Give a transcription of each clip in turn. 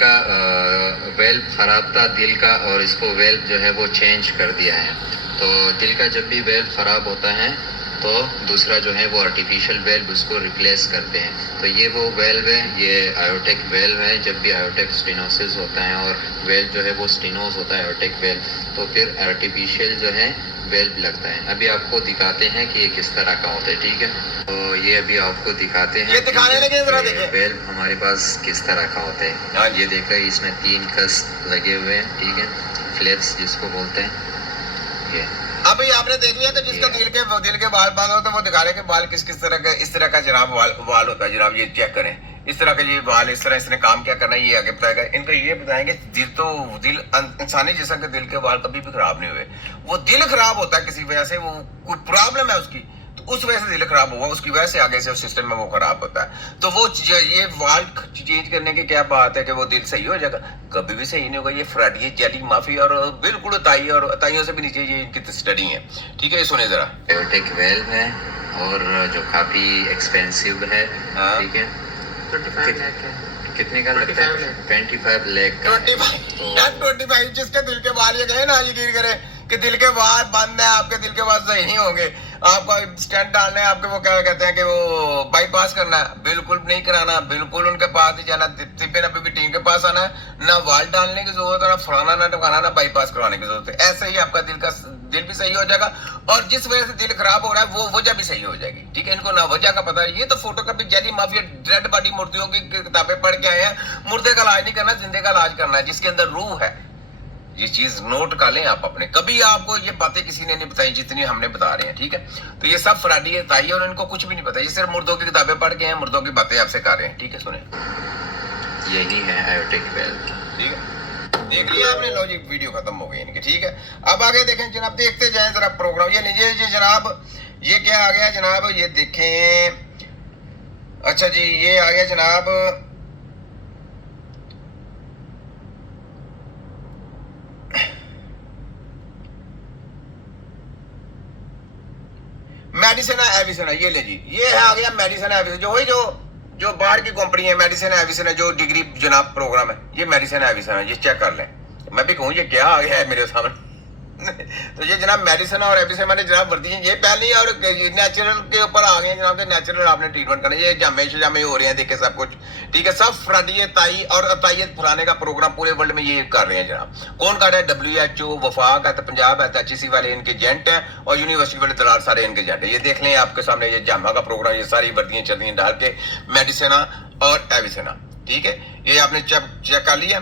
का वेल्व ख़राब था दिल का, और इसको वेल्व जो है वो चेंज कर दिया है। तो दिल का जब भी वेल्व ख़राब होता है तो दूसरा जो है वो आर्टिफिशियल वेल्व उसको रिप्लेस करते हैं। तो ये वो वेल्व है, ये आयोटेक वेल्व है। जब भी आयोटेक स्टेनोसिस होता है और वेल्व जो है वो स्टेनोस होता है आयोटेक वेल्व, तो फिर आर्टिफिशियल जो है वेल्व लगता है। अभी आपको दिखाते हैं कि ये किस तरह का होता है, ठीक है। तो ये अभी आपको दिखाते हैं, ये दिखाने लगे जरा देखिए वेल्व हमारे पास किस तरह का होता है। ये देख रहे हैं, इसमें 3 कस लगे हुए हैं, ठीक है, फ्लैप्स जिसको बोलते हैं। ये अभी आपने देख लिया कि जिसका दिल के बाल बांध हो तो वो दिखा रहे कि बाल किस किस तरह का, इस तरह का जनाब बाल होता है जनाब। ये चेक करें, इस तरह का ये बाल, इस तरह इसने काम क्या करना है ये आगे बताएगा। इनको ये बताएंगे दिल इंसानी जिस्म के दिल के बाल कभी भी खराब नहीं हुए। वो दिल खराब होता है किसी वजह से, वो कोई प्रॉब्लम है उसकी, तो उस वजह से दिल खराब हुआ, उसकी वजह से आगे से उस सिस्टम में वो खराब होता है। तो वो ये वाल चेंज करने की क्या बात है कि वो दिल सही हो जाएगा? कभी भी सही नहीं होगा। ये फ्रॉड, ये जेली माफी और बिल्कुल ताई और ताइयों से भी नीचे ये इनकी स्टडी है, ठीक है। ये सुने जरा। आयोटेक वेल्व है और जो काफी एक्सपेंसिव है, ठीक है। 25 लाख है। कितने का लगता है? 25 लाख का। 25 जिसके दिल के बाल ये गए ना, यकीन करें कि दिल के बाल बंद है, आपके दिल के बाल सही नहीं होंगे। आपको स्टेंट डालना है, आपके वो क्या कहते हैं कि वो बाईपास करना है, बिल्कुल नहीं कराना, बिल्कुल उनके पास नहीं जाना। तिब्बे नबी की टीम के पास आना है, ना वाल डालने की जरूरत है, ना फलाना ना टकाना, ना बाईपास करवाने की जरूरत है। ऐसे ही आपका दिल भी सही हो जाएगा, और जिस वजह से दिल खराब हो रहा है वो वजह भी सही हो जाएगी, ठीक है। इनको ना वजह का पता है। ये तो फोटो कॉपी जेली माफिया डेड बॉडी मुर्दियों की किताबें पढ़ के आए हैं। मुर्दे का इलाज नहीं करना, जिंदे का इलाज करना है, जिसके अंदर रूह है। ये चीज नोट कर लें आप अपने। कभी आपको ये बातें किसी ने नहीं बताई जितनी हमने बता रहे हैं, ठीक है। तो ये सब फ्रॉडी है, ताई, और इनको कुछ भी नहीं पता। ये सिर्फ मुर्दों की किताबें पढ़ के हैं, मुर्दों की बातें आपसे कर रहे हैं, ठीक है। सुने, यही है आयोटेक वेल्व, ठीक है। देख लिया आपने, लो जी वीडियो खत्म हो गई इनकी, ठीक है। अब आगे देखें जनाब, देखते जाएं जरा प्रोग्राम। ये लीजिए जी जनाब, ये क्या आ गया जनाब, ये देखें। अच्छा जी, ये आ गया जनाब, मेडिसिन एविसन, ये ले जी, ये आ गया मेडिसिन एविसन। जो बाहर की कंपनी है, मेडिसिन एविसन है, जो डिग्री जनाब प्रोग्राम है, ये मेडिसिन एविसन है। ये चेक कर लें। मैं भी कहूँ ये क्या आ गया है मेरे सामने। तो ये जनाब मेडिसिन और एविसन मैंने जनाब वर्दी है, ये पहले और नेचुरल के ऊपर आ गए जनाब, नेचुरल आपने ट्रीटमेंट करना। ये जामे हो रहे हैं, देखे सब कुछ, ठीक है। सब फ्रॉडी ताई और अतायत फुलाने का प्रोग्राम पूरे वर्ल्ड में ये कर रहे हैं जनाब। कौन कर रहा है? WHO, वफाक है, पंजाब है, HEC वाले इनके एजेंट हैं, और यूनिवर्सिटी वाले दलाल सारे इनके एजेंट है। ये देख लें आपके सामने, ये जामा का प्रोग्राम, ये सारी वर्दियां चल रही हैं डाल के, मेडिसिना और एविसना, ठीक है। ये आपने चेक कर लिया,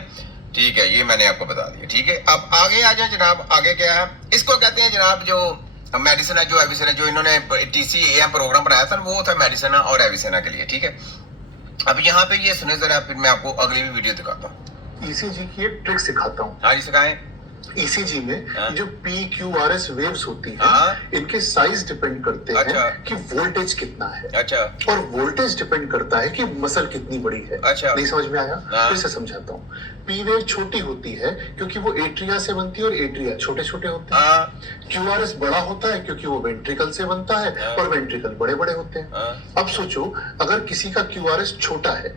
ठीक है। ये मैंने आपको बता दिया, ठीक है। अब आगे आ जाए जनाब, आगे क्या है? इसको कहते हैं जनाब जो मेडिसिन है, जो एविसन है, जो इन्होंने TCAM प्रोग्राम बनाया था वो था मेडिसिना और एविसना के लिए, ठीक है। अब यहाँ पे ये सुने जरा, फिर मैं आपको अगली भी वीडियो दिखाता हूँ। ECG की एक ट्रिक सिखाता हूँ। हाँ जी, सिखाएं। ECG में जो PQRS वेव्स होती है, हाँ। इनके साइज डिपेंड करते अच्छा। हैं कि वोल्टेज कितना है। अच्छा। और वोल्टेज डिपेंड करता है कि मसल कितनी बड़ी है। अच्छा। नहीं समझ में आया? हाँ। फिर से समझाता हूँ। P वेव छोटी होती है क्योंकि वो एट्रिया से बनती है, और एट्रिया छोटे छोटे होते हैं। हाँ। QRS बड़ा होता है क्योंकि वो वेंट्रिकल से बनता है, हाँ। और वेंट्रिकल बड़े बड़े होते हैं। हाँ। अब सोचो, अगर किसी का QRS छोटा है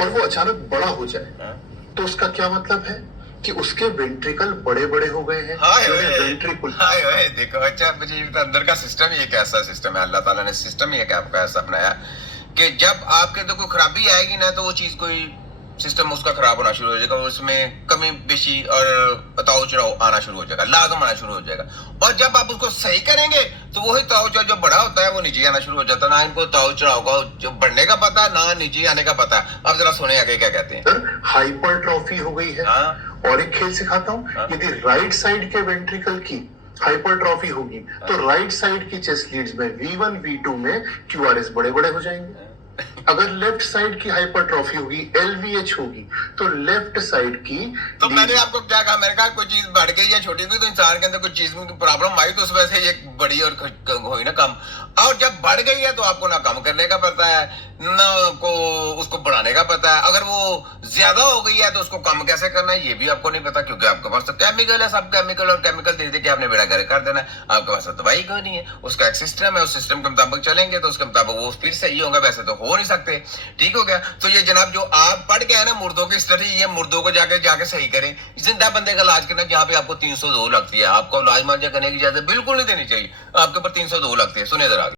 और वो अचानक बड़ा हो जाए, हाँ। तो उसका क्या मतलब है? कि उसके वेंट्रिकल बड़े बड़े हो गए हैं। वेंट्रिकल, हाय देखो। अच्छा, मुझे तो अंदर का सिस्टम ही एक ऐसा सिस्टम है, अल्लाह ताला ने सिस्टम ही एक आपका ऐसा बनाया कि जब आपके तो कोई खराबी आएगी ना, तो वो चीज कोई सिस्टम उसका खराब होना शुरू हो जाएगा, उसमें कमी बेशी और उतार चढ़ाव आना शुरू हो जाएगा, लाजम आना शुरू हो जाएगा। और जब आप उसको सही करेंगे तो वही उतार चढ़ाव जो बड़ा होता है वो नीचे आना शुरू हो जाता है। ना इनको उतार चढ़ाव का जो बढ़ने का पता है, ना नीचे आने का पता है। अब जरा सुने आगे क्या कहते हैं। हाइपरट्रॉफी हो गई है। हाँ। और एक खेल सिखाता हूँ। हाँ। यदि राइट साइड के वेंट्रिकल की हाइपरट्रॉफी होगी, तो राइट साइड की चेस्ट लीड्स में V1 V2 में QRS बड़े बड़े हो जाएंगे। अगर लेफ्ट साइड की हाइपरट्रॉफी होगी, LVH होगी, तो लेफ्ट साइड की। तो मैंने आपको क्या कहा? मैंने कहा कोई चीज बढ़ गई या छोटी हुई तो इंसान के अंदर कोई चीज में प्रॉब्लम आई तो उस वजह से ये बड़ी और हुई ना कम। और जब बढ़ गई है तो आपको ना कम करने का पता है, ना को उसको बढ़ाने का पता है। अगर वो ज्यादा हो गई है तो उसको कम कैसे करना है ये भी आपको नहीं पता, क्योंकि आपके पास तो केमिकल है, सब केमिकल, और केमिकल दे दे के आपने बेड़ा गर्क कर देना है। आपके पास तो दवाई कोई नहीं है, उसका एक सिस्टम है, उस सिस्टम के मुताबिक चलेंगे तो उसके मुताबिक वो फिर सही होगा। वैसे तो हो हो नहीं सकते। ठीक हो गया। तो ये जनाब जो आप पढ़ के है ना मुर्दों की स्टडी, ये मुर्दों को जाके सही करें। जिंदा बंदे का इलाज करना जहाँ पे आपको 302 लगती है, आपको इलाज मुआवजा करने की इजाजत बिल्कुल नहीं देनी चाहिए। आपके ऊपर 302 लगती है। सुने जरा।